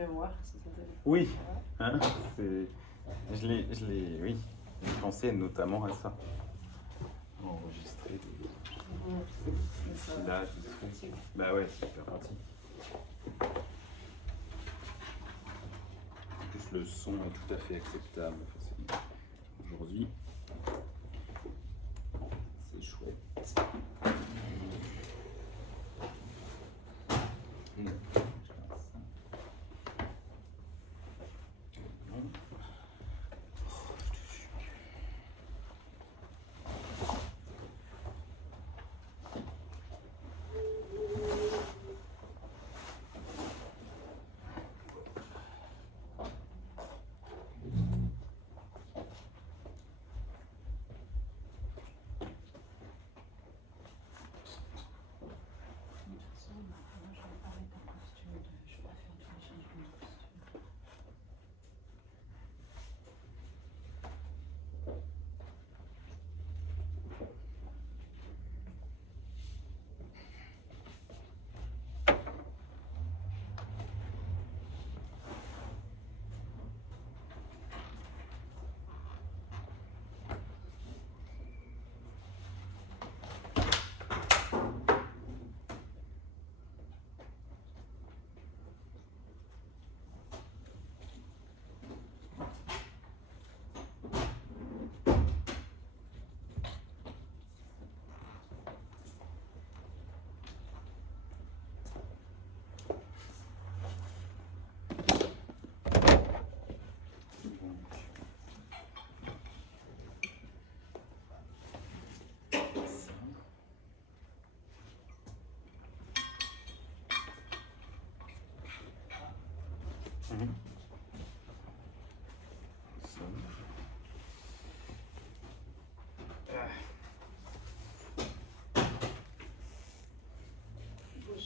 mémoire. Oui, hein, oui, j'ai pensé notamment à ça. Enregistrer des filages, des trucs. Bah ouais, c'est super pratique. En plus, le son est tout à fait acceptable. Aujourd'hui, c'est chouette.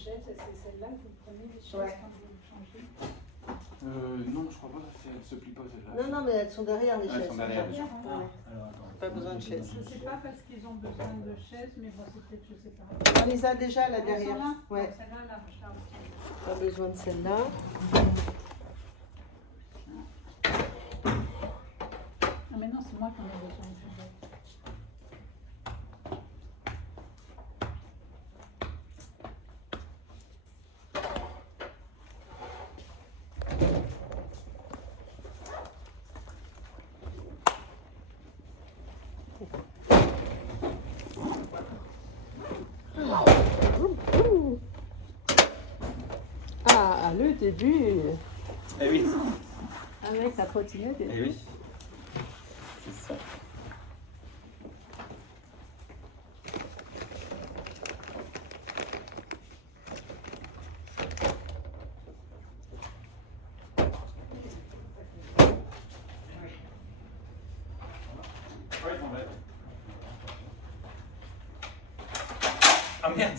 C'est celle-là que vous prenez les chaises quand vous changez? Non, je crois pas, elle se plie pas celle-là. Non, non, mais elles sont derrière les chaises. Elles sont derrière. Ouais. Pas besoin de chaises. Je sais pas parce qu'ils ont besoin de chaises, mais bon, c'est peut-être, je sais pas. On les a déjà là derrière. Là Ouais. Celle-là, là, Charles. Pas besoin de celle-là. Ah, mais non, c'est moi qui en ai besoin. Ah, le début. Eh oui. Avec la trottinette et Eh oui. C'est ça. Ah merde.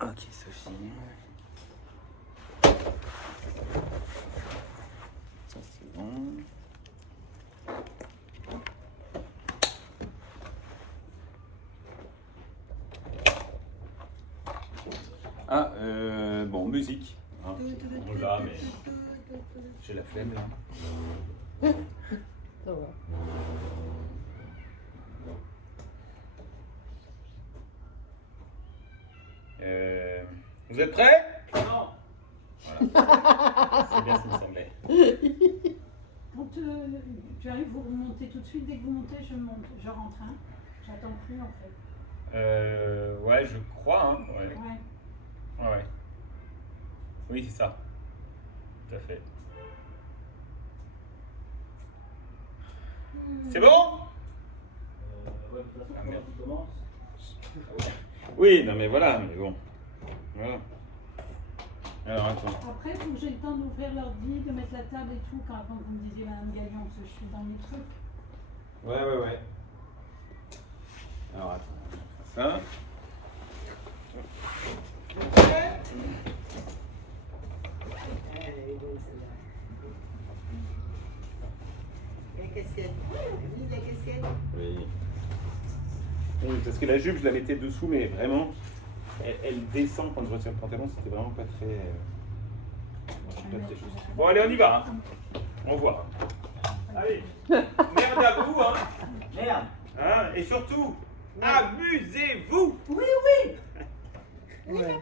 Ok, Sophie. Ça c'est bon. Ah, bon, musique. Hein. On l'a, mais j'ai la flemme là. ça va. Vous êtes prêts? Non. Voilà. C'est bien ce qui me semblait. Quand tu arrives, vous remontez tout de suite. Dès que vous montez, je monte. Je rentre. Hein. J'attends plus en fait. Ouais, je crois. Hein. Ouais. Ouais. Ouais. Oui, c'est ça. Tout à fait. C'est bon? Ouais, de toute façon, comment tu commences? Oui, non mais voilà, mais bon. Voilà. Alors attends. Après, il faut que j'ai le temps d'ouvrir l'ordi, de mettre la table et tout, quand avant que vous me disiez Madame Gagnon, parce que je suis dans mes trucs. Ouais. Alors attends, on va faire ça. Elle est bonne celle-là. La casquette. Oui, la casquette. Oui. Oui, parce que la jupe, je la mettais dessous, mais vraiment, elle descend quand je retire le pantalon, c'était vraiment pas très. Pas très juste. Bon, allez, on y va. Hein. Au revoir. Allez, merde à vous, hein. Merde. Hein. Et surtout, amusez-vous. Oui. Ouais.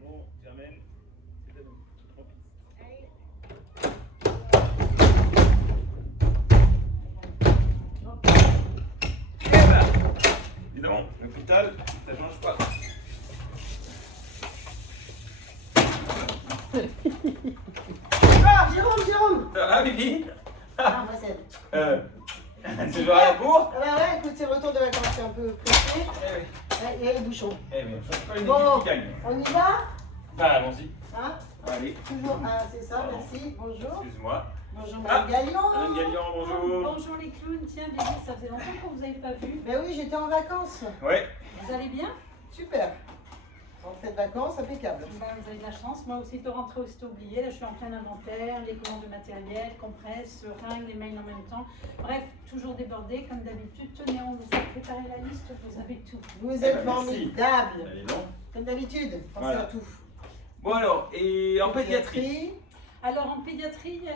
Bon, Germaine, c'est à nous. Eh ben, évidemment, l'hôpital, ça change pas. Ah, Jérôme. Ça va, Bibi? Ah, moi, c'est. C'est genre à la bourre? Ah bah ouais, écoute, c'est le retour de vacances, c'est un peu pressé. Eh oui. Ouais, il y a les bouchons. Eh bien, je pas une Bon. équipe qui gagne. On y va? Bah, allons-y. Hein? Allez. Toujours. Ah, c'est ça, Pardon. merci. Bonjour. Excuse-moi. Bonjour, Ah, Madame Gagnon. Madame Gagnon, bonjour. Bonjour les clowns, tiens, Bibi, ça faisait longtemps qu'on vous avait pas vu. Ben oui, j'étais en vacances. Ouais. Vous allez bien? Super. Rentrée de vacances, impeccable. Ben, vous avez de la chance, moi aussi, de rentrer aussitôt oublié. Là, je suis en plein inventaire, les commandes de matériel, compresse, seringues, les mails en même temps. Bref, toujours débordé, comme d'habitude. Tenez, on vous a préparé la liste, vous avez tout. Vous Eh êtes ben, merci. formidable. Allez, non. Comme d'habitude, pensez Voilà. à tout. Bon alors, et en pédiatrie? Alors, en pédiatrie, il y a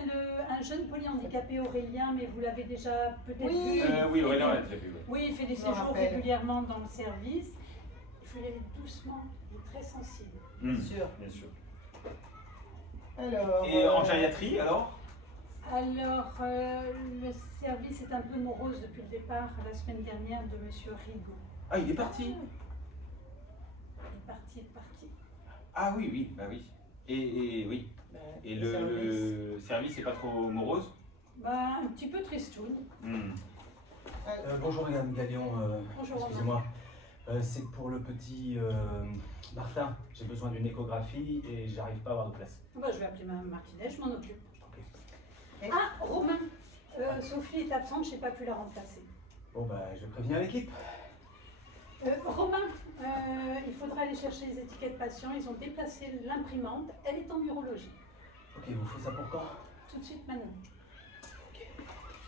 un jeune polyhandicapé, Aurélien, mais vous l'avez déjà peut-être Oui. vu. Oui, Aurélien l'a déjà vu. Ouais. Oui, il fait des Je me séjours rappelle. régulièrement dans le service. Il faut y aller doucement, il est très sensible. Bien sûr. Bien sûr. Alors. Et en gériatrie alors? Alors, le service est un peu morose depuis le départ la semaine dernière de Monsieur Rigaud. Ah, il est parti. Il est parti. Ah oui, bah oui. Et oui. Ben, Et service. le service est pas trop morose? Bah, un petit peu tristoun. Bonjour Madame Gagnon, Bonjour, excusez-moi. C'est pour le petit Martin. J'ai besoin d'une échographie et j'arrive pas à avoir de place. Bah, je vais appeler Mme Martinet, je m'en occupe. Et- Ah, Romain, Sophie est absente, je n'ai pas pu la remplacer. Bon bah je préviens l'équipe. Romain, il faudra aller chercher les étiquettes patients. Ils ont déplacé l'imprimante. Elle est en urologie. Ok, vous faut ça pour quand? Tout de suite maintenant.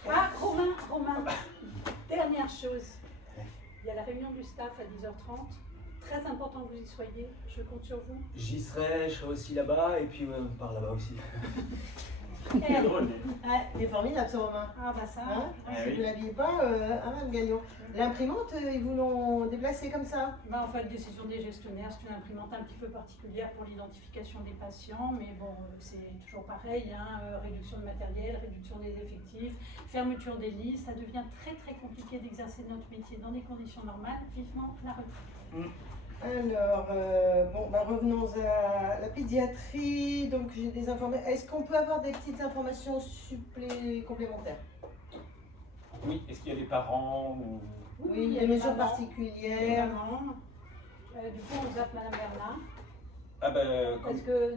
Ah, Romain, dernière chose. Il y a la réunion du staff à 10h30. Très important que vous y soyez. Je compte sur vous. J'y serai, je serai aussi là-bas et puis par là-bas aussi. C'est drôle. Ah, il est formidable ce Romain. Ah, bah ça. Hein? Ah Si oui. vous ne l'aviez pas, hein, Madame Gagnon. L'imprimante, ils vous l'ont déplacée comme ça? Bah, en fait, décision des gestionnaires, c'est une imprimante un petit peu particulière pour l'identification des patients, mais bon, c'est toujours pareil, hein, réduction de matériel, réduction des effectifs, fermeture des lits, ça devient très très compliqué d'exercer notre métier dans des conditions normales, vivement la retraite. Alors, bon, bah revenons à la pédiatrie. Donc, j'ai des informations. Est-ce qu'on peut avoir des petites informations complémentaires? Oui, est-ce qu'il y a des parents ou... Oui, il y a des des mesures mamans, particulières. évidemment. Du coup, on zappe Madame Bernard. Ah bah comme... Parce que.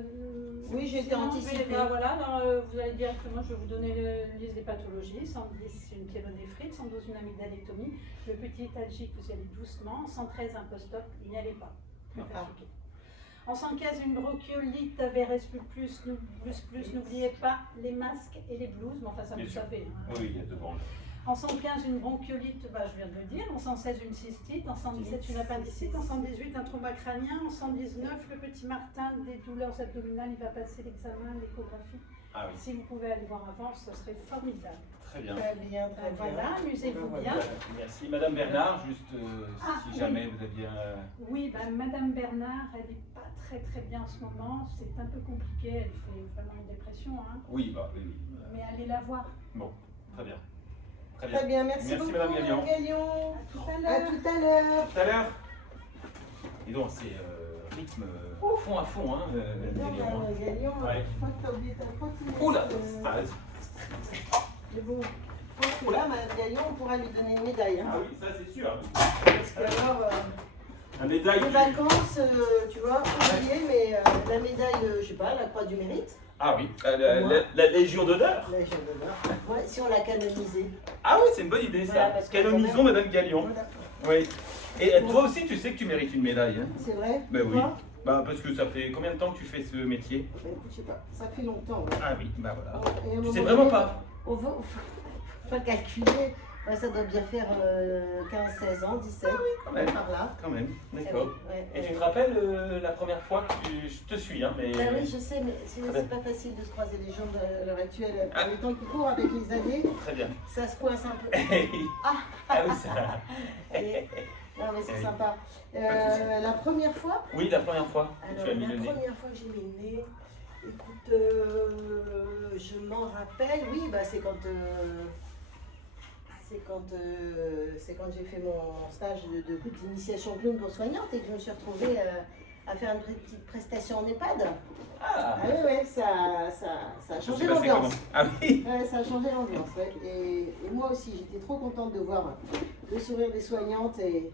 Oui, j'ai été sinon, anticipée. bah, voilà, alors, vous allez directement, je vais vous donner une liste des pathologies. 110, une pyélonéphrite, 112, une amygdalectomie. Le petit étalgique, vous y allez doucement. 113, un post-op, n'y allez pas. Ah. Fatigué. En 115, une bronchiolite, VRS++, n'oubliez pas les masques et les blouses, mais enfin ça Bien vous sûr. savez. Hein. Oui, il y a devant. En 115, une bronchiolite, bah, je viens de le dire. En 116, une cystite. En 117, une appendicite. En 118, un trauma crânien. En 119, le petit Martin, des douleurs abdominales. Il va passer l'examen, l'échographie. Ah oui, Si vous pouvez aller voir avant, ça serait formidable. très bien. Très bien, très bien. Voilà, amusez-vous Voilà. bien. Merci. Madame Bernard, juste Ah, si oui. jamais vous aviez... Oui, bah, Madame Bernard, elle n'est pas très très bien en ce moment. C'est un peu compliqué. Elle fait vraiment une dépression. Hein. Oui, bah oui. Mais allez la voir. Bon, très bien. Très Très bien, merci Merci, beaucoup, Madame Gagnon. Gagnon. À tout à À l'heure. tout à l'heure. Tout à l'heure. Et donc, c'est rythme fond à fond, hein, Non, Gagnon, hein. Madame Gagnon, Ouais. je crois que t'as oublié ta trottinette. Oula euh, Ah, Mais bon, je pense que là, Madame Gagnon, on pourra lui donner une médaille. Hein, ah oui, ça c'est sûr. parce que alors, Ah médaille. Les vacances, tu vois, oublié, mais la médaille, je sais pas, la croix du mérite. Ah oui, la Légion d'honneur. La Légion d'honneur. Ouais, si on l'a canonisée. Ah oui, c'est une bonne idée ça. Voilà, parce que Canonisons quand même- Madame Galion. Voilà. Oui. Et toi aussi, tu sais que tu mérites une médaille. Hein. C'est vrai? Ben oui. Pourquoi? Bah parce que ça fait combien de temps que tu fais ce métier? Bah, écoute, je sais pas, ça fait longtemps. Ouais. Ah oui, bah voilà. Et à un Tu moment sais vraiment donné, pas. On va faut calculer. Ouais, ça doit bien faire 15, 16 ans, 17, quand même. par là. Quand même, Ah d'accord. oui, ouais, Et ouais. tu te rappelles la première fois que je te suis, hein, mais... Bah oui, je sais, mais c'est Très bien. pas facile de se croiser les jambes à l'heure actuelle. Ah. Le temps qui court avec les années, Très bien. ça se coince un peu. Ah oui, ça... Et- Non, mais c'est Oui. sympa. Pas de souci. La première fois, Oui, la première fois que alors tu as mis la le nez. première fois que j'ai mis le nez, écoute, je m'en rappelle, oui, bah c'est quand j'ai fait mon stage d'initiation clown pour soignante et que je me suis retrouvée à faire une petite prestation en EHPAD. Ah, Ah oui, ouais, ça a ça changé s'est passé l'ambiance. comment? Ah oui. Ouais, ça a changé l'ambiance, ouais. Et moi aussi, j'étais trop contente de voir le sourire des soignantes et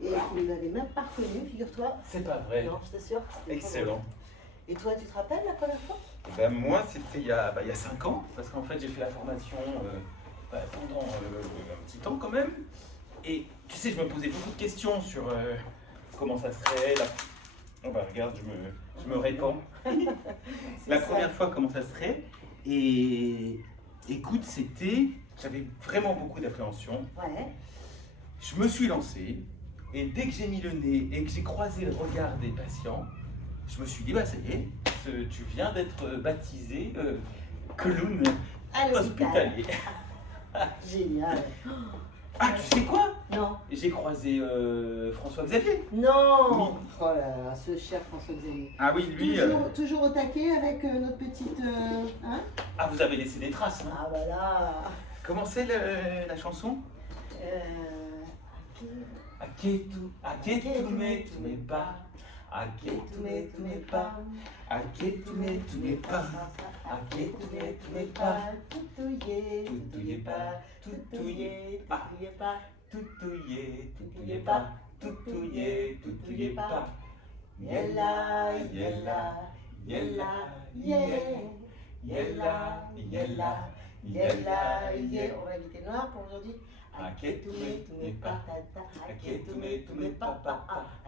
qui ne m'avaient même pas reconnue, figure-toi. C'est pas vrai. Non, je t'assure. c'était trop Excellent. drôle. Et toi, tu te rappelles la première fois? Ben, moi, c'était il y a 5 ans, parce qu'en fait, j'ai fait la formation pendant un petit temps quand même. Et tu sais, je me posais beaucoup de questions sur comment ça serait. Oh bah regarde, je me répands. La première fois, comment ça serait. Et écoute, j'avais vraiment beaucoup d'appréhension. Ouais. Je me suis lancé, et dès que j'ai mis le nez et que j'ai croisé le regard des patients, je me suis dit, bah ça y est, tu viens d'être baptisé clown À l'hôpital. hospitalier. Génial. Ah, tu sais quoi? Non. J'ai croisé François-Xavier. Non. Oui. Oh là là, ce cher François-Xavier. Ah oui, lui... Toujours au taquet avec notre petite... hein? Ah, vous avez laissé des traces, hein? Ah bah là... Comment c'est la chanson? Aketume pas. Aketume pas. Aketume pas. Aketume pas. Tutouye, Tutouye pas. tutouye, Ah. tutouye pas, Tutouye pas. Tutouye pas. Yella, yella, yella, yeah. Yella, yella, yella, yeah. On va éviter le noir pour aujourd'hui. Aketume pas. Aketume papa.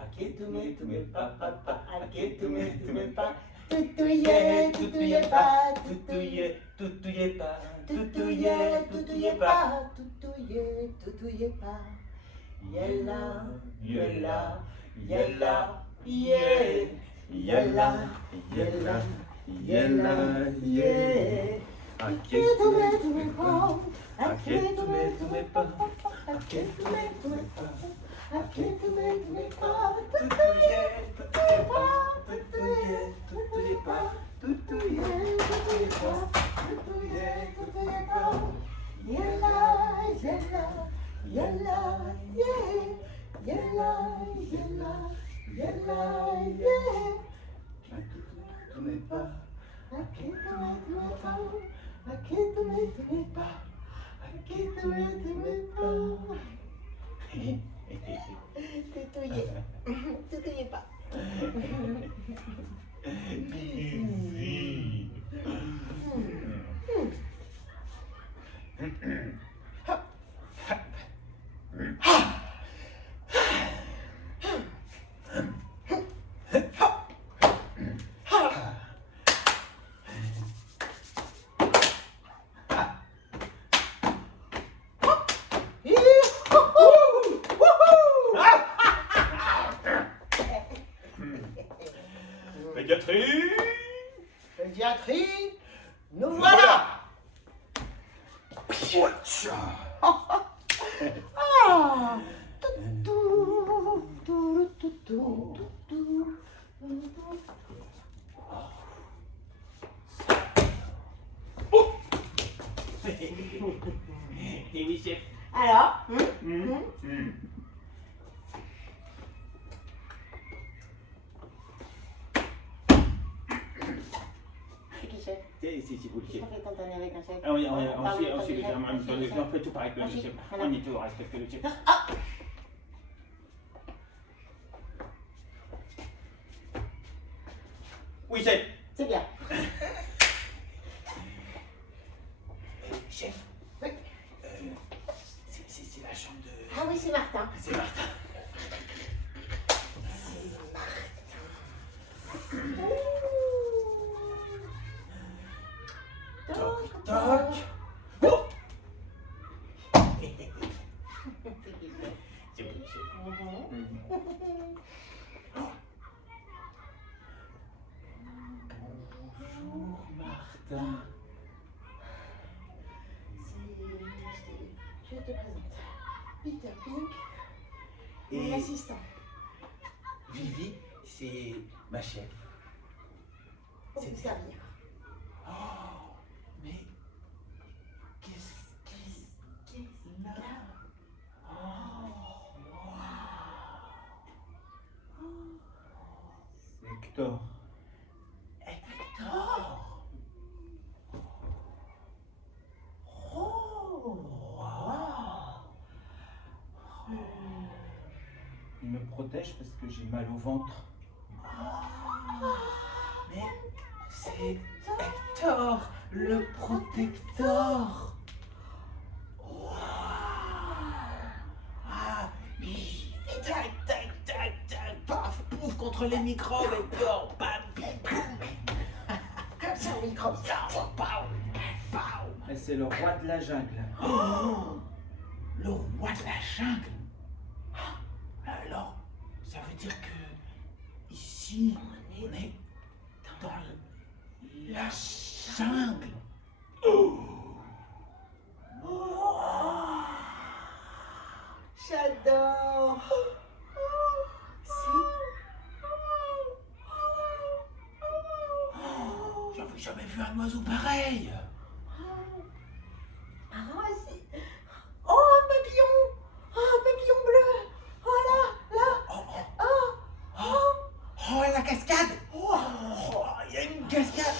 Aketume papa. Aketume pas. Tutouye, tutouye pas, Tutouye pas. tutouye, tutouye pas, tutouye, tutouye pas. Yella, yella, yella, yeah. Yella, yella, yella, yeah. Aketume pas, aketume pas, aketume pas, aketume pas, tutouye, tutouye pas, tutouye, tutouye pas, tutouye, tutouye pas, tutouye, tutouye pas. Yella, yella, yella, yeah. Yella, yella, yella, yeah. Aketume pas. Aketume pas, aketume pas, aketume pas. Tutouye, tutouye pas. Easy. Pédiatrie. Pédiatrie, nous voilà. Ah. Toutou, toutou, toutou, toutou, toutou. Et oui, chef. Alors, c'est qui chef? C'est vous le chef. Ça fait quand on est avec un chef. Ah oui, On parle de on chef. fait tout pareil que le chef. On est tout respecte le chef. Oui, chef. C'est bien. Chef, Oui. c'est la chambre de... Ah oui, c'est Martin. C'est Martin. Toc, Toc. C'est bon, chef. Bonjour Martin. Je te présente Peter Pink, mon Et assistant. Vivi, c'est ma chef. Pour vous servir. Oh, mais qu'est-ce qu'il a? C'est Hector. Hector! Oh, wow. Il me protège parce que j'ai mal au ventre. Mais c'est Hector, le protecteur. Wow. Ah, tac, tac, tac, tac, paf, pouf, contre les microbes, Hector, pam, pim, pam. Comme ça, au micro. Pow, pow, pow. Et c'est le roi de la jungle. Oh, le roi de la jungle. Alors, ça veut dire que ici, on est dans la jungle. J'adore. J'avais jamais vu un oiseau pareil. Ah, si. Oh, un papillon. Oh, un papillon bleu. Oh là, là. Oh, la cascade. Oh, il y a une cascade.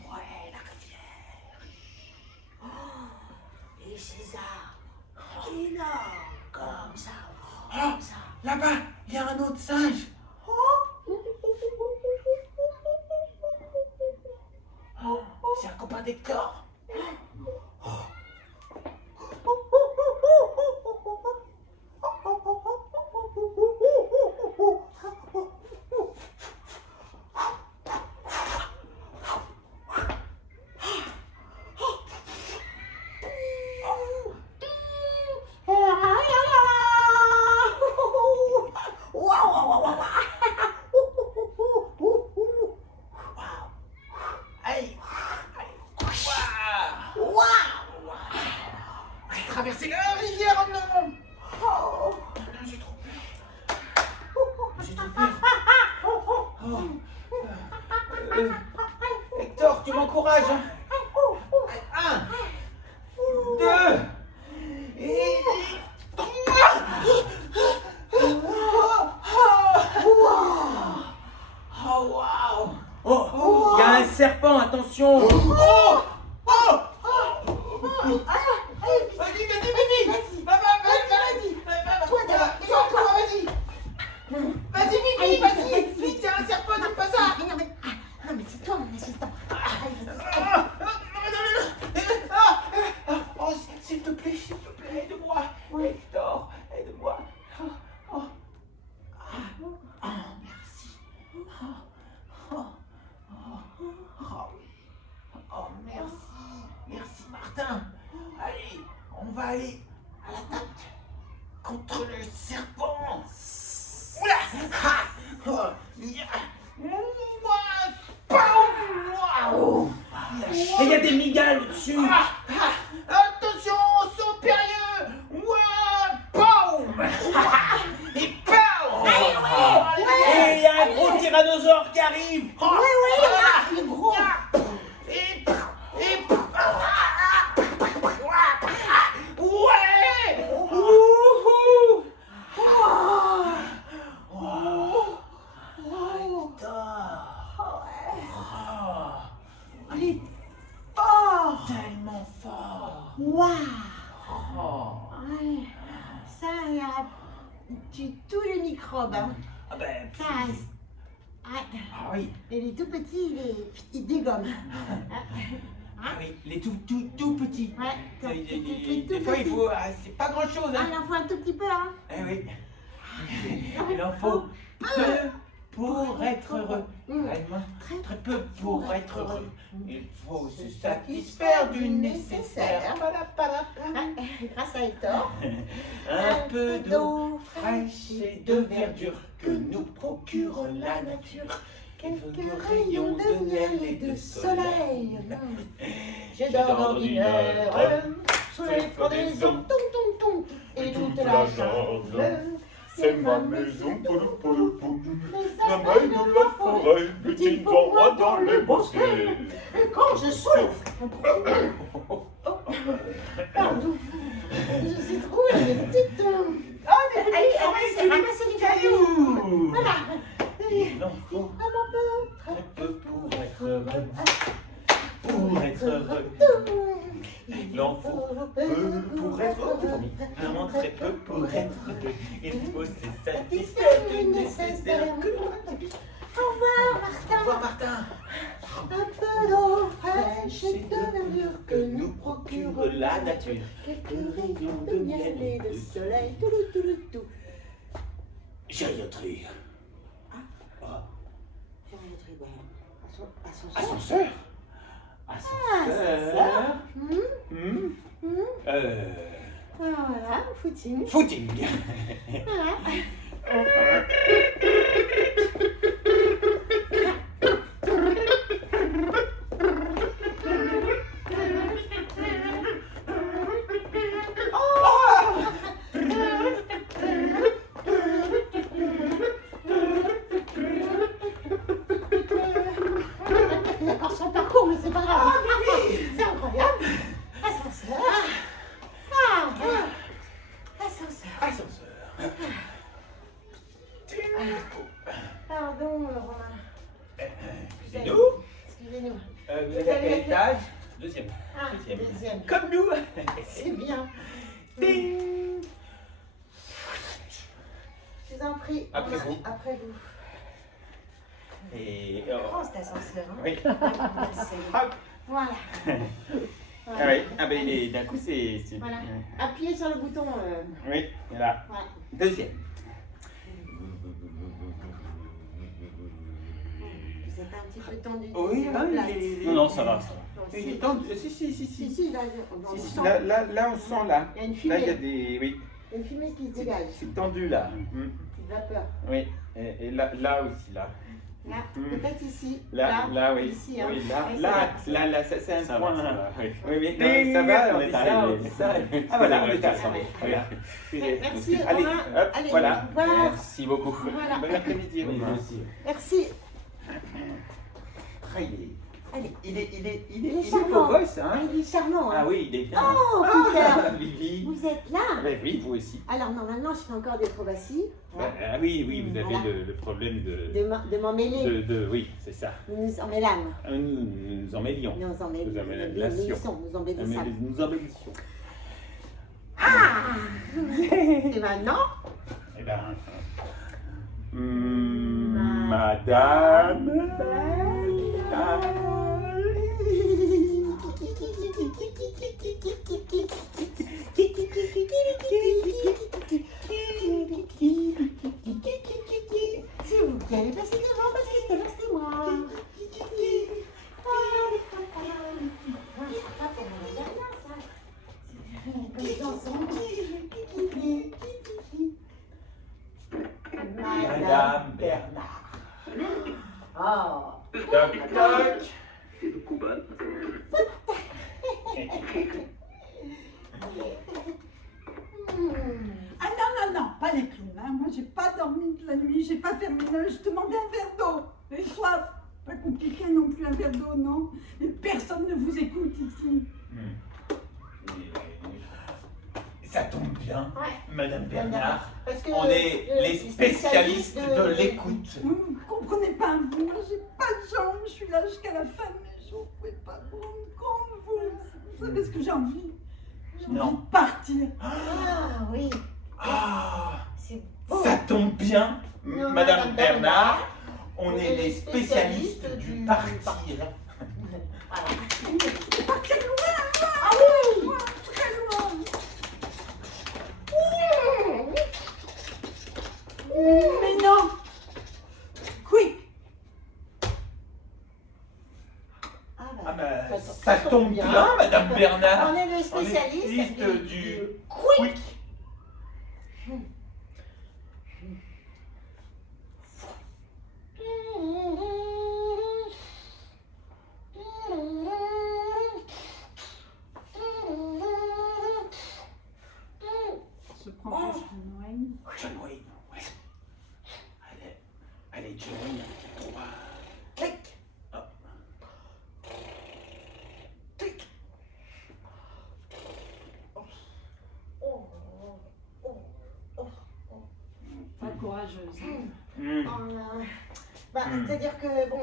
Ouais, la rivière. Et ces arbres énormes, comme ça. Ah, là-bas, il y a un autre singe. Oh, c'est un copain d'Hector. Aïe, j'ai traversé la rivière, non. Oh. J'ai trop peur. J'ai trop peur. Hector, tu m'encourages. Hein. 1, 2, et 3. Oh, waouh. Oh, il y a un serpent, attention. Oh. Vas-y. Toi d'abord. Toi, vas-y. Vas-y, Vivi, vas-y. Vite, il y a un serpent, dis pas ça. Non, mais c'est toi mon assistant. Oh, s'il te plaît, aide-moi. Hector, aide-moi. Merci. Oh, merci Martin. Allez, on va aller à l'attaque contre le serpent. Oula. Et il y a des migales au-dessus. Attention, saut périlleux. Poum. Et pow. Et il y a un gros tyrannosaure qui arrive. Il est gros. Ouais. Il est fort. Tellement fort. Waouh. Oh. Ouais. Ça, tu tues tous les microbes. Hein. Ah ben, Ah, ah oui, il est tout petit, il dégomme. ah oui, les tout petits. Ouais, Des fois, il faut, c'est pas grand chose, Ah, hein. il en faut un tout petit peu, hein. Eh oui, il en faut peu pour être heureux. Vraiment, très peu pour être heureux. Il faut se satisfaire du nécessaire. Grâce à Hector. Un peu d'eau fraîche et de verdure que nous procure la nature. Quelques rayons de miel et de soleil. Je dors dans une heure sous les floraisons, et toute la jungle. C'est ma maison, poulou, poulou, poulou. La maille de la forêt, petit endroit dans les bosquets. Et quand je souffle, pardon, je sais trouver les petites. Allez, ramasser du caillou. Voilà. Il en faut Vraiment peu. très peu pour être heureux. Pour être heureux. Il en faut peu pour être heureux. Vraiment très peu pour être heureux. Il faut se satisfaire du nécessaire. Au revoir, Martin. Au revoir, Martin. Un peu d'eau fraîche et de verdure Que nous procure la nature. quelques rayons de miel et de soleil. Tout. Gériatrie. Ascenseur. Ascenseur. Voilà, footing. Footing. Voilà. Il a encore son parcours, mais c'est pas grave. C'est incroyable. Ascenseur. Ascenseur. Ascenseur. Pardon, Romain. Excusez-nous. Excusez-nous. Vous êtes à quel étage? Deuxième. Ah, deuxième. Comme nous. C'est bien. Ding. Je vous en prie. Après vous. Après vous. Et Grand cet ascenseur. Hein. oui. Hop. Voilà. Ah oui. Ah ben il est d'un coup c'est. Voilà. Appuyez sur le bouton. Oui. Là. Voilà. Deuxième. Vous êtes un petit peu tendu. Oui, Place. Non, ça va. Non, Il est si. tendu. Si. Si, là, on Si, sent. là, on sent là. Il y a une Là, fumée. il y a des. Oui. Il y a une fumée qui se dégage. C'est tendu là. Une vapeur. Oui. Et là aussi là. Là, Mm. peut-être ici. Là, oui. Ici, hein. Oui, Ouais, là, ça c'est un Ça point. va, ça va, oui. Oui, mais ça va, on on est dit ça, arrivé. on dit ça. Ah voilà, on est à ça. Ouais. Voilà. Merci, Allez, Romain. hop, Allez, voilà. au revoir. Merci beaucoup. Voilà. Bon après-midi, Oui, Romain. moi aussi. Merci. Ah, Allez. il Il est est charmant. beau gosse, hein. Ah, il est charmant. Hein. Ah oui, il est bien. Oh, Peter. Vivi. Vous êtes là. Ben oui, vous aussi. Alors, normalement, je fais encore des acrobaties. Ah oui, vous avez Voilà. le problème De m'en mêler. oui, c'est ça. Nous nous emmêlâmes. Nous emmêlions. Nous en Nous embellissions. nous embellissons. Nous embellissions. Ah. Et maintenant, Eh ben, madame. C'est vous qui allez passer devant parce que tout à l'heure c'était moi. Madame Bernard. Oh. Toc, toc. Ah non, pas les clowns. Hein. Moi, j'ai pas dormi de la nuit, j'ai pas fermé l'œil, je demandais un verre d'eau. Et soif. Pas compliqué non plus, un verre d'eau, non. Mais personne ne vous écoute ici. Ça tombe bien, Ouais. Madame Bernard. Parce que On est les spécialistes de l'écoute. Vous ne comprenez pas, vous. Moi, j'ai pas de jambes, je suis là jusqu'à la fin de mes jours. Vous pouvez pas vous rendre compte, vous savez ce que j'ai envie. J'ai envie Non. de partir. Ah oui, Ah, c'est beau. ça tombe bien. Madame Bernard, on est les spécialistes du partir. Voilà. Partir loin, Ah oui. loin, très loin. Mais non. Quick. Ah Ah bah, ben, ça tombe bien, Madame Bernard. on est le On est spécialiste du quick. Se prend pour John Wayne. John Wayne, ouais. Allez, John Wayne. Clic. Ah. Clic. Pas courageuse. Hmm. Bah, c'est-à-dire que, bon...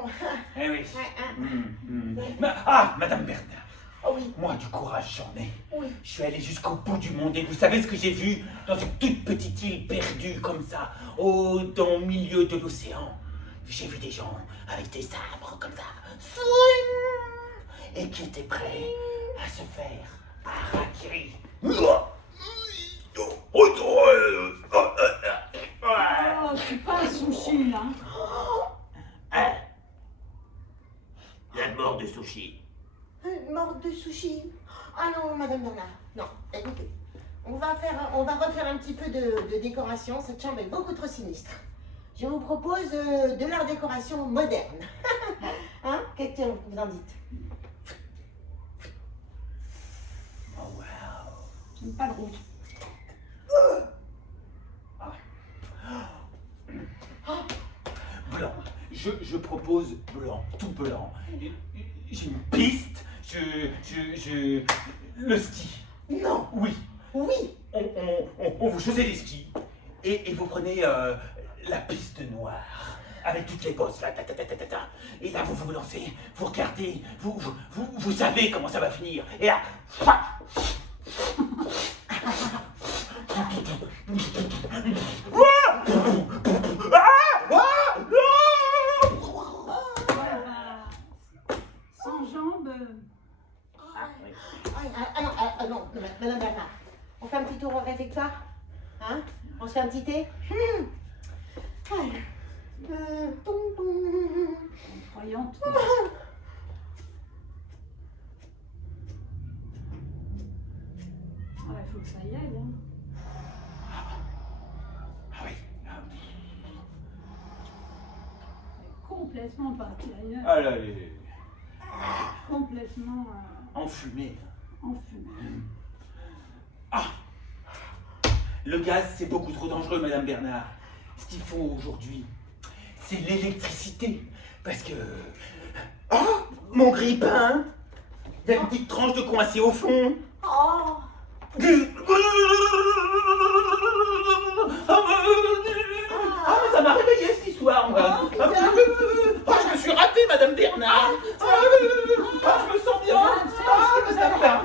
Eh oui. Ouais. Ah, Madame Bernard. Oh oui, Moi, du courage, j'en ai. oui. Je suis allé jusqu'au bout du monde et vous savez ce que j'ai vu dans une toute petite île perdue comme ça, au milieu de l'océan. J'ai vu des gens avec des sabres comme ça, et qui étaient prêts à se faire harakiri. Oh, c'est pas un sushi, là. Hein? La mort de sushi. Mort de sushi. Ah non, Madame Bernard. Non, écoutez. On va refaire un petit peu de décoration. Cette chambre est beaucoup trop sinistre. Je vous propose de l'art décoration moderne. Hein? Qu'est-ce que vous en dites? Oh wow. J'aime pas le rouge. Blanc. Je propose blanc, tout blanc. J'ai une piste. Le ski. Non. Oui. Oui. On vous chaussez les skis et vous prenez la piste noire avec toutes les bosses là, et là vous vous lancez, vous regardez, vous savez comment ça va finir. Et là, Sans jambes. Ah non, Madame Bernard. On fait un petit tour au réfectoire? Hein? On se fait un petit thé? Ouais. Croyante. Ah, il faut que ça y aille. Hein. Ah oui. Complètement parti ailleurs. Ah là, les... Complètement Enfumé. enfumé. Ah! Le gaz, c'est beaucoup trop dangereux, Madame Bernard. Ce qu'il faut aujourd'hui, c'est l'électricité. Parce que... Oh! Mon grille-pain! Il y a une petite tranche de coincé au fond. Oh. Ah, mais ça m'a réveillé cette histoire, moi. Je me suis raté, Madame Bernard. Je me sens bien. Madame Bernard.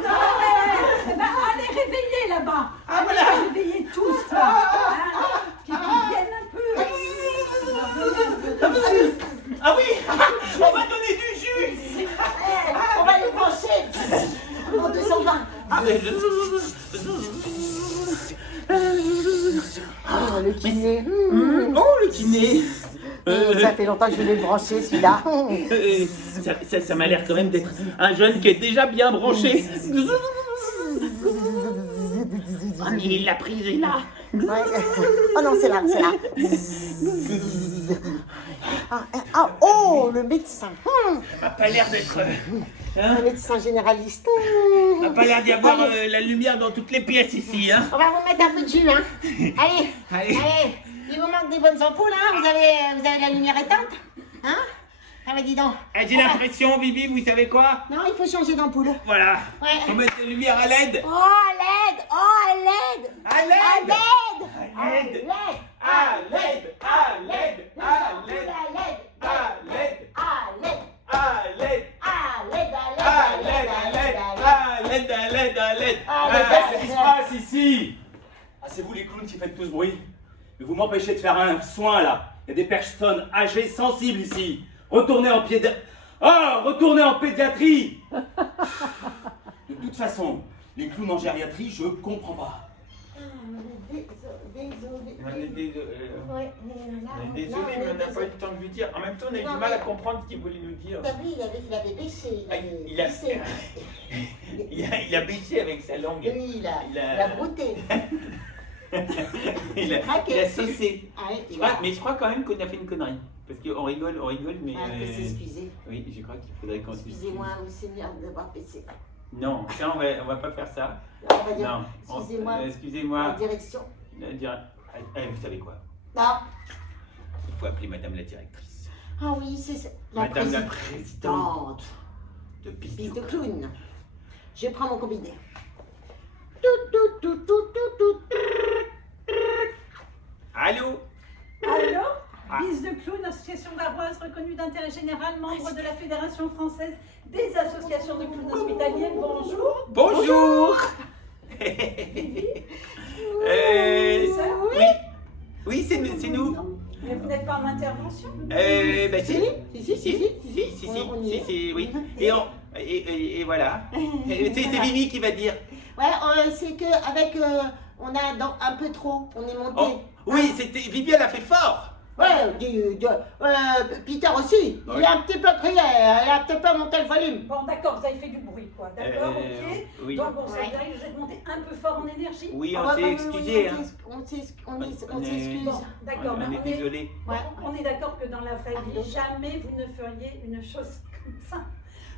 Eh ben, allez, réveillez là-bas. Ah, Allez, voilà. réveillez tous là. Hein? Qu'ils viennent un peu. Ah oui, on va donner du jus. On va les brancher. En 220. Oh, le kiné. Oh, le kiné. Ça fait longtemps que je voulais le brancher, celui-là. Ça m'a l'air quand même d'être un jeune qui est déjà bien branché. Ah, mais il l'a prise et là. Ouais. Oh non, c'est là, c'est là. Oh, le médecin. Ça m'a pas l'air d'être... Le médecin généraliste. Ça m'a pas l'air d'y avoir la lumière dans toutes les pièces ici, hein. On va vous mettre un peu de jus, hein. Allez, Allez. allez. Il vous manque des bonnes ampoules, hein. Vous avez la lumière éteinte, hein. Ah bah dis donc. J'ai l'impression, Bibi, vous savez quoi? Non, il faut changer d'ampoule. Voilà. Ouais. Faut mettre la lumière à LED. Oh, à LED. Oh, à LED. À À LED. LED. À LED. LED. À LED. À LED. À LED. À LED. À LED. À LED. À LED. À LED. À LED. À LED. À LED. À LED. À LED. Qu'est-ce qui se passe ici? Ah, c'est vous les clowns qui faites tout ce bruit? Mais vous m'empêchez de faire un soin là. Il y a des personnes âgées sensibles ici. Retournez en retournez en pédiatrie. De toute façon, les clowns en gériatrie, je comprends pas. Désolé. On est désolé, Ouais, mais là, mais on n'a pas eu le temps de lui dire. En même temps, on a eu du mal à comprendre ce qu'il voulait nous dire. T'as vu, il avait baissé. Il a baissé avec sa langue. Oui, il a brouté. Il a cessé. Ah, ouais, Mais je crois quand même qu'on a fait une connerie. Parce qu'on rigole, mais. On peut s'excuser. Oui, je crois qu'il faudrait qu'on s'excuse. Excusez-moi au Seigneur d'avoir baissé. Non, ça, on va pas faire ça. On va dire, Non. excusez-moi. Excusez-moi. En direction. Vous savez quoi? Non. Il faut appeler Madame la directrice. Ah oui, c'est ça. Madame la présidente de Piste Piste de de clown. Je prends mon combiné. Allô? Allô Ah. Bise de Clown, association varoise reconnue d'intérêt général, membre de la Fédération française des associations de clowns hospitaliers. Bonjour. Bonjour. Oui. Oui, c'est nous. Mais vous n'êtes pas en intervention? Bah si. Si. On y est. Si, oui. Et voilà. C'est Vivi qui va dire. Ouais, c'est que avec on a un peu trop, on est monté. Oh, oui, c'était Vivi, elle a fait fort. Ouais, Peter aussi. Ouais. Il a un petit peu crié, il a peut-être pas monté le volume. Bon, d'accord, vous avez fait du bruit, quoi. D'accord, ok. Oui. Donc, bon, ça Ouais. dirait que vous êtes monté un peu fort en énergie. Oui, Ah on ouais, s'est bah, excusé. oui, hein. On On est- s'excuse. Bon, d'accord, mais On est désolé. Ouais. on est d'accord que dans la vraie Pardon. vie, jamais vous ne feriez une chose comme ça.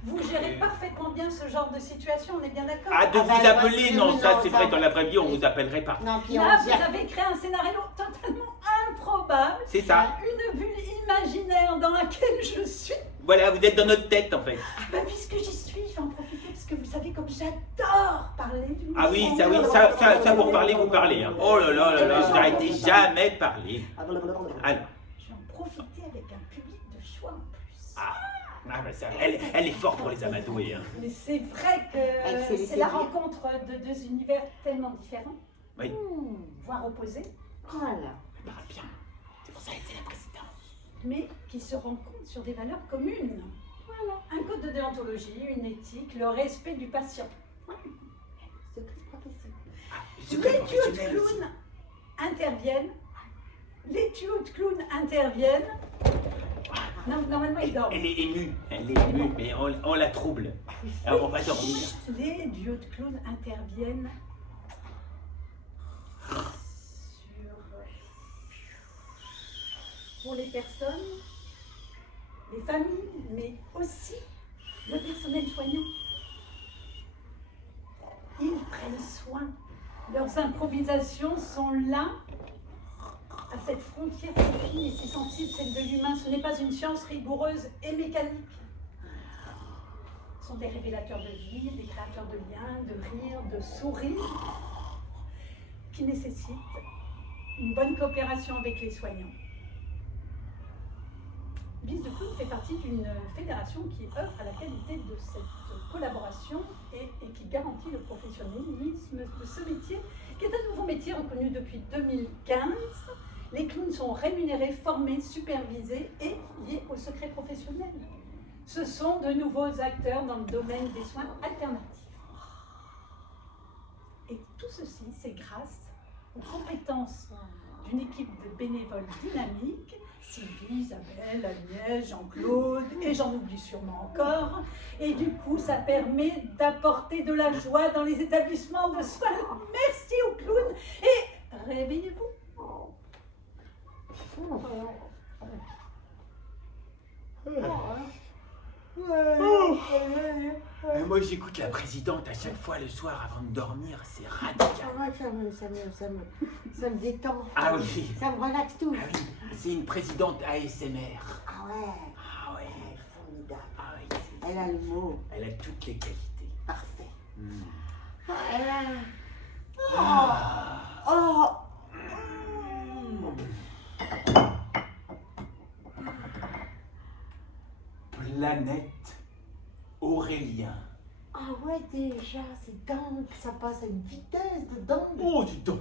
Vous gérez parfaitement bien ce genre de situation, on est bien d'accord? Ah, de Ah, vous bah, appeler, ouais, non, oui, ça non, c'est ça- vrai, dans la vraie vie, on vous appellerait pas. Non, puis Là, on vous vient. avez créé un scénario totalement improbable, C'est ça. une bulle imaginaire dans laquelle je suis. Voilà, vous êtes dans notre tête en fait. Bah, puisque j'y suis, je vais en profiter, parce que vous savez comme j'adore parler du Ah oui, monde. ça pour parler, vous parlez. Hein. Oh là là là là, vous n'arrêtez jamais de parler. Alors, Je vais en profiter avec un public de choix en plus. bah ça, elle est forte pour les amadoués. Hein. Mais c'est vrai Elle sait que les c'est la séduire. rencontre de deux univers tellement différents, Oui, voire opposés, Voilà. elle parle bien. C'est pour ça qu'elle est la présidente. mais qui se rencontrent sur des valeurs communes. Voilà. Un code de déontologie, une éthique, le respect du patient. Secret professionnel. Les Secret duos de professionnel aussi. clowns interviennent. Les duos de clowns interviennent. Non, normalement, ils dorment. Elle est émue, mais on la trouble. Alors, on va dormir. Les duos de clowns interviennent pour les personnes, les familles, mais aussi le personnel soignant. Ils prennent soin. Leurs improvisations sont là, à cette frontière si fine et si sensible, celle de l'humain. Ce n'est pas une science rigoureuse et mécanique. Ce sont des révélateurs de vie, des créateurs de liens, de rires, de sourires, qui nécessitent une bonne coopération avec les soignants. Bise de Clown fait partie d'une fédération qui œuvre à la qualité de cette collaboration et qui garantit le professionnalisme de ce métier, qui est un nouveau métier reconnu depuis 2015. Les clowns sont rémunérés, formés, supervisés et liés au secret professionnel. Ce sont de nouveaux acteurs dans le domaine des soins alternatifs. Et tout ceci, c'est grâce aux compétences d'une équipe de bénévoles dynamiques, Sylvie, Isabelle, Agnès, Jean-Claude, et j'en oublie sûrement encore. Et du coup, ça permet d'apporter de la joie dans les établissements de soins. Merci aux clowns et réveillez-vous. Moi, j'écoute la présidente à chaque fois le soir avant de dormir. C'est radical. Ça me détend. Ah oui. Ça me relaxe tout. Ah oui, c'est une présidente ASMR. Ah ouais. Ah ouais. Elle est formidable. Ah oui, Elle a le mot elle a toutes les qualités. parfait. Hmm. Ah, elle a... Ah. Oh. Planète Aurélien. Ah ouais, déjà, c'est dingue. Ça passe à une vitesse de dingue. Oh, dis donc,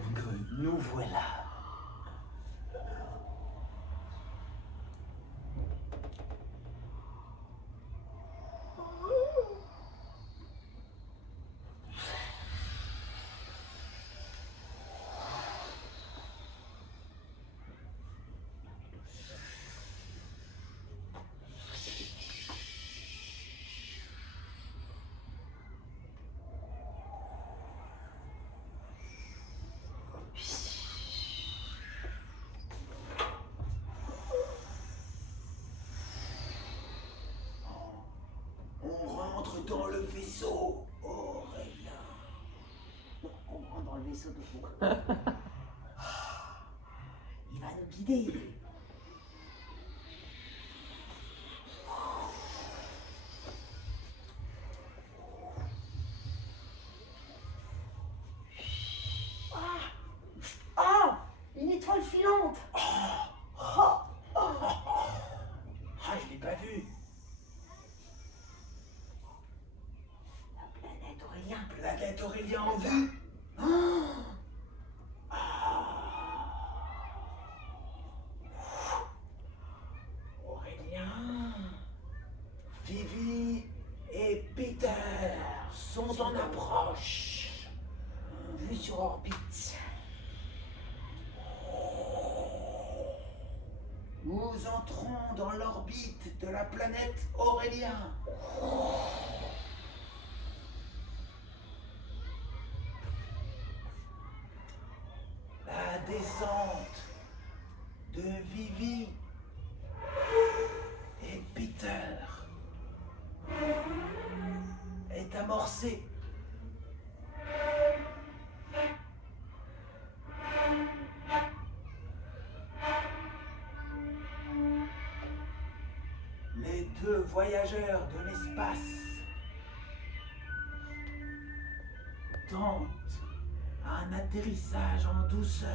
nous voilà. Entre dans le vaisseau, Aurélien. On rentre dans le vaisseau de vous. Il va nous guider. Ah, une étoile filante. Ah, je l'ai pas vu. La planète Aurélien. Planète Aurélien en vue. Aurélien, Vivi et Peter sont en approche. Vue sur orbite. Nous entrons dans l'orbite de la planète Aurélien. La descente de Vivi et Peter est amorcée. Les deux voyageurs de l'espace tentent un atterrissage en douceur.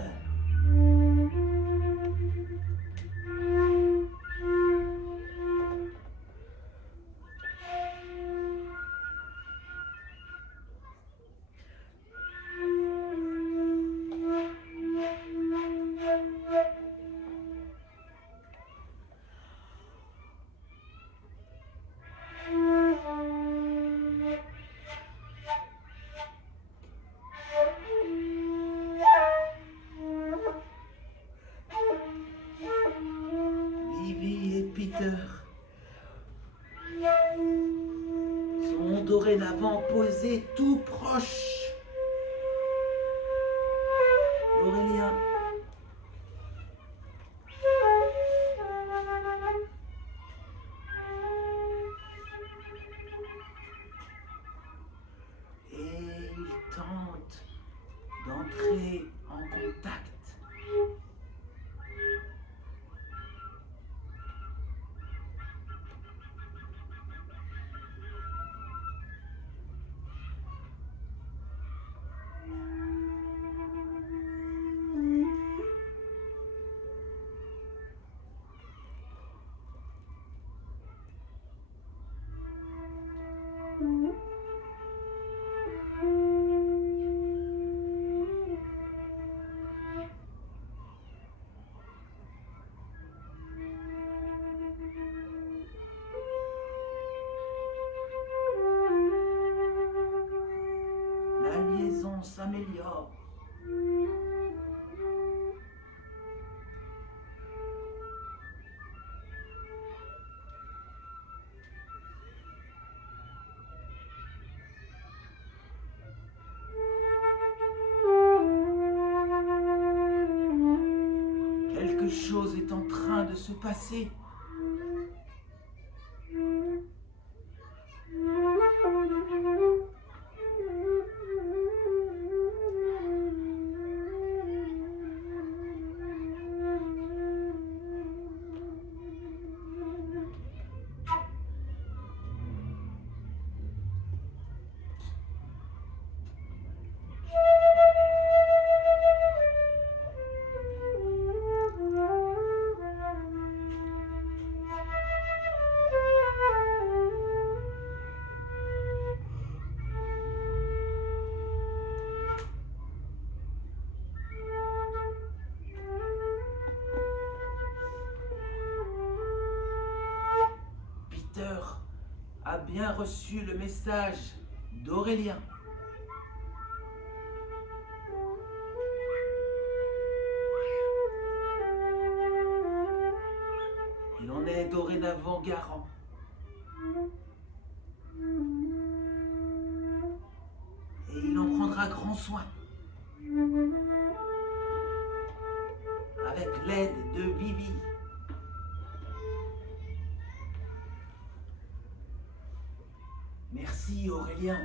Vivi et Peter sont dorénavant posés tout proches d'Aurélien. Et ils tentent d'entrer en contact. La liaison s'améliore. Quelque chose est en train de se passer. Peter a bien reçu le message d'Aurélien. Il en est dorénavant garant. Et il en prendra grand soin. Avec l'aide de Vivi. Merci Aurélien.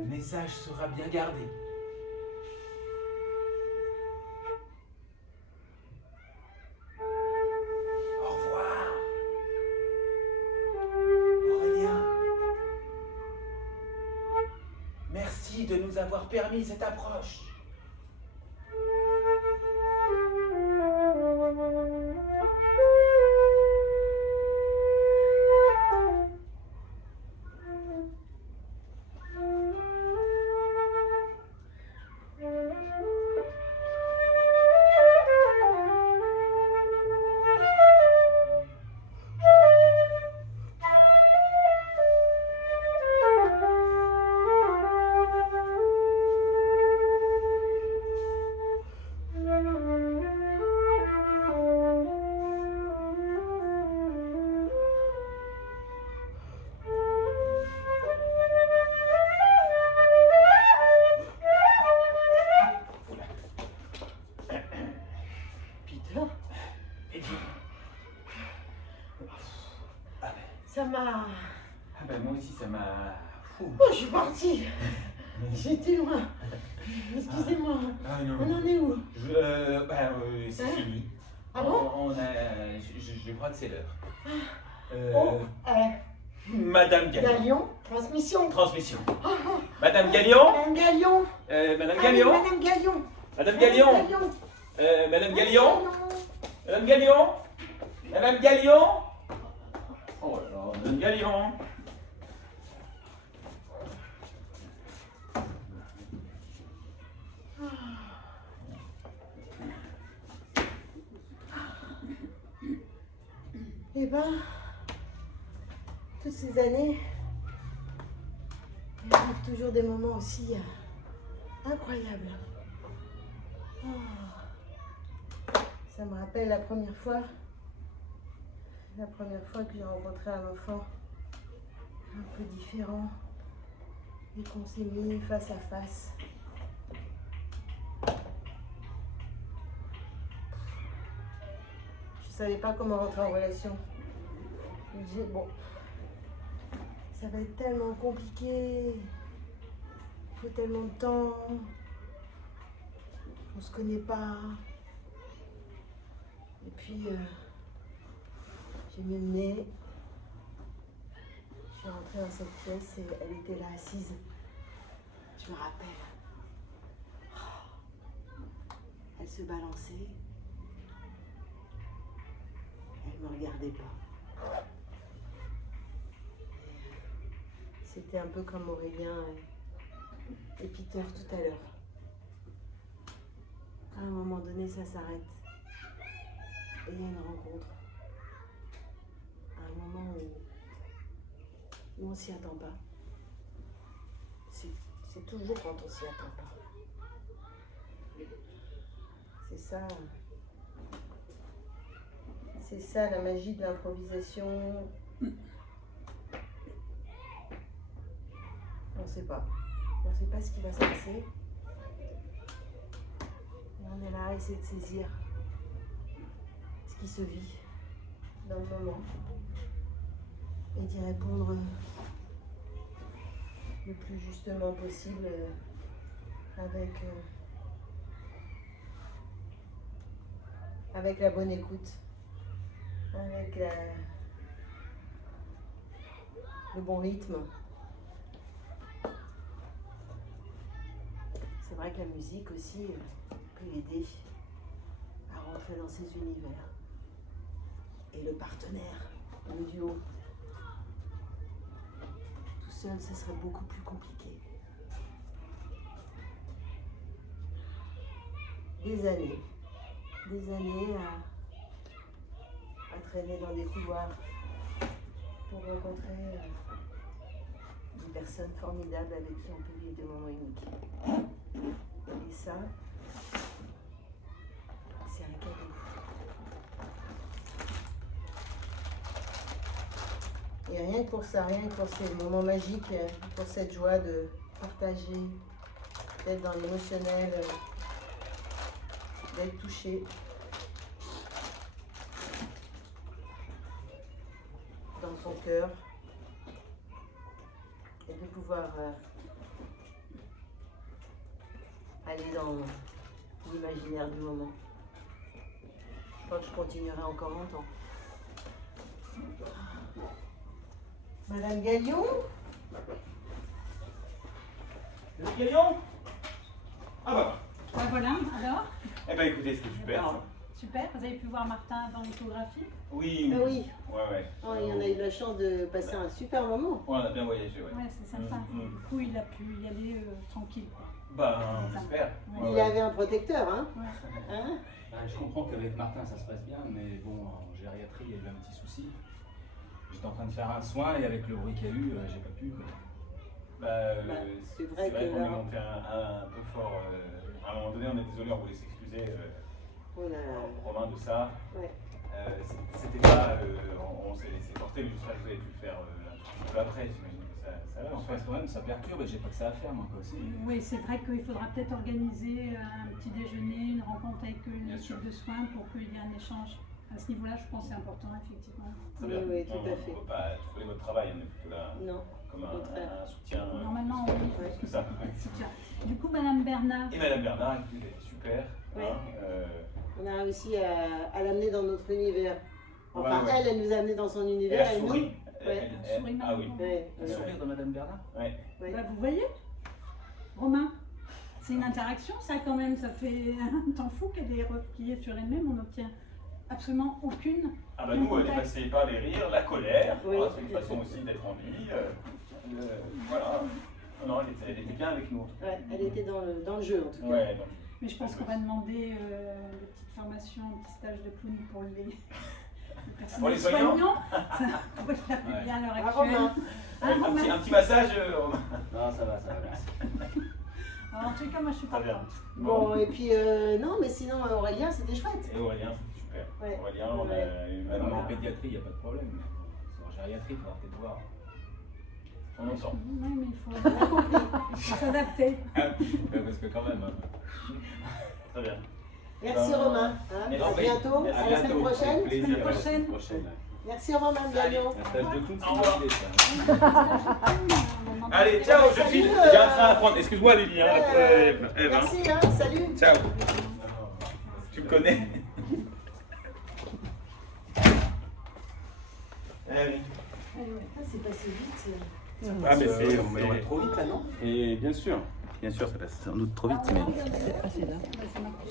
Le message sera bien gardé. Au revoir. Aurélien. Merci de nous avoir permis cette approche. Peter, Et puis, ça m'a... ah ben moi aussi ça m'a... Fou. Oh, je suis partie. J'étais loin. Excusez-moi. Ah non. On en est où? C'est Hein? fini. Ah bon? On a... Je crois que c'est l'heure. Oh, Madame Galion. Galion, transmission. Transmission. Oh, oh, Madame Galion. Madame Galion. Madame Ah oui, Galion. Madame Galion. Madame Galion. Madame Galion. Madame Galion. Madame Galion. Oh là là, Madame Galion. Eh ben, toutes ces années, il arrive toujours des moments aussi incroyables. Oh. Ça me rappelle la première fois que j'ai rencontré un enfant un peu différent et qu'on s'est mis face à face. Je savais pas comment rentrer en relation. Je me disais, bon, ça va être tellement compliqué, il faut tellement de temps, on se connaît pas. Et puis, j'ai mis le nez, je suis rentrée dans cette pièce et elle était là assise. Je me rappelle. Elle se balançait. Elle ne me regardait pas. C'était un peu comme Aurélien et Peter tout à l'heure. À un moment donné, ça s'arrête. Et il y a une rencontre. À un moment où on s'y attend pas. C'est toujours quand on s'y attend pas. C'est ça la magie de l'improvisation. On sait pas. On sait pas ce qui va se passer. Et on est là à essayer de saisir ce qui se vit dans le moment et d'y répondre le plus justement possible avec la bonne écoute, avec le bon rythme. C'est vrai que la musique aussi peut aider à rentrer dans ces univers. Et le partenaire, le duo, tout seul, ce serait beaucoup plus compliqué. Des années à traîner dans des couloirs pour rencontrer des personnes formidables avec qui on peut vivre des moments uniques. Et ça, c'est un cadeau. Et rien que pour ça, rien que pour ces moments magiques, pour cette joie de partager, d'être dans l'émotionnel, d'être touché. Dans son cœur. Et de pouvoir aller dans l'imaginaire du moment. Je crois que je continuerai encore longtemps. Madame Galion? Le Galion? Ah bah. Ah, voilà, alors, Eh ben écoutez, c'était super. Hein. super, vous avez pu voir Martin avant l'échographie. Oui. Ah oui. Ouais. Oh, et on a eu la chance de passer un super moment. Ouais, on a bien voyagé, ouais. Ouais, c'est sympa. Mm. Du coup, il a pu y aller tranquille, quoi. Bah, j'espère. Ouais. Il avait un protecteur, hein? Ouais. Hein? Je comprends qu'avec Martin ça se passe bien, mais bon, en gériatrie il y a eu un petit souci. J'étais en train de faire un soin et avec le bruit qu'il y a eu, j'ai pas pu. Quoi. C'est vrai que qu'on là- est monté un peu fort. À un moment donné, on est désolé, on voulait s'excuser, Oh là là. Romain, de ça. Ouais. C'était pas. On s'est laissé porter, mais j'espère que vous avez pu le faire un petit peu après. J'imagine que ça va. En fait, quand même, ça perturbe et j'ai pas que ça à faire moi quoi, aussi. Oui, c'est vrai qu'il faudra peut-être organiser un petit déjeuner, une rencontre avec Bien l'équipe sûr. de soins pour qu'il y ait un échange. À ce niveau-là, je pense que c'est important, effectivement. Très Oui, bien. oui, tout Non, à fait. On ne peut pas tout voler votre travail, on est plutôt là Non. comme au contraire. un soutien. Normalement, oui. Ouais. Plus que ça. C'est clair. Du coup, Madame Bernard, Et Madame Bernard, écoutez, elle est super. Ouais. Hein, On a réussi à l'amener dans notre univers. Enfin, Ouais. elle nous a amenés dans son et univers. elle nous. sourit. Ouais. Elle sourit Ah oui. maintenant. Ouais, Le sourire de Madame Bernard. Ouais. ouais. bah, vous voyez, Romain, c'est une interaction, ça quand même. Ça fait un temps fou qu'elle est repliée sur elle-même. On n'obtient absolument aucune. Ah bah nous, elle est passée par les rires, la colère. Oui. Ah, c'est une façon aussi d'être en vie. Voilà. Non, elle était bien avec nous. Ouais, elle était dans le jeu en tout cas. Ouais, donc, Mais je pense qu'on va demander des petites formations, un petit stage de clown pour les Pour les personnels soignants. Ça pourrait faire du bien à l'heure Ah, actuelle. Romain. Hein, Romain un petit massage. Non, ça va, merci. Alors, en tout cas, moi je suis Très bien. contente. Bon, et puis, non, mais sinon, Aurélien, c'était chouette. Et Aurélien, c'était super. Ouais. Aurélien, on a eu Même en Madame. pédiatrie, il n'y a pas de problème. C'est en gériatrie, il faudra peut-être voir. On entend. Oui, mais il faut s'adapter. Parce que quand même. Très bien. Merci Ben, Romain. Hein, merci. à bientôt. Merci. À la semaine prochaine. Plaisir, Semaine à la prochaine. semaine prochaine. Merci Romain Galion. Un stage de clown, c'est Au une revoir. bonne idée, ça. Allez, ciao, je Salut, file. Il y a un train à prendre. Excuse-moi, Lily. Hein, Eve, hein. Merci, hein, salut. Ciao. Tu me connais? Eh oui. C'est passé vite. Ah, mais On va trop vite là, non Et bien sûr, ça passe sans doute trop vite, mais. C'est marqué.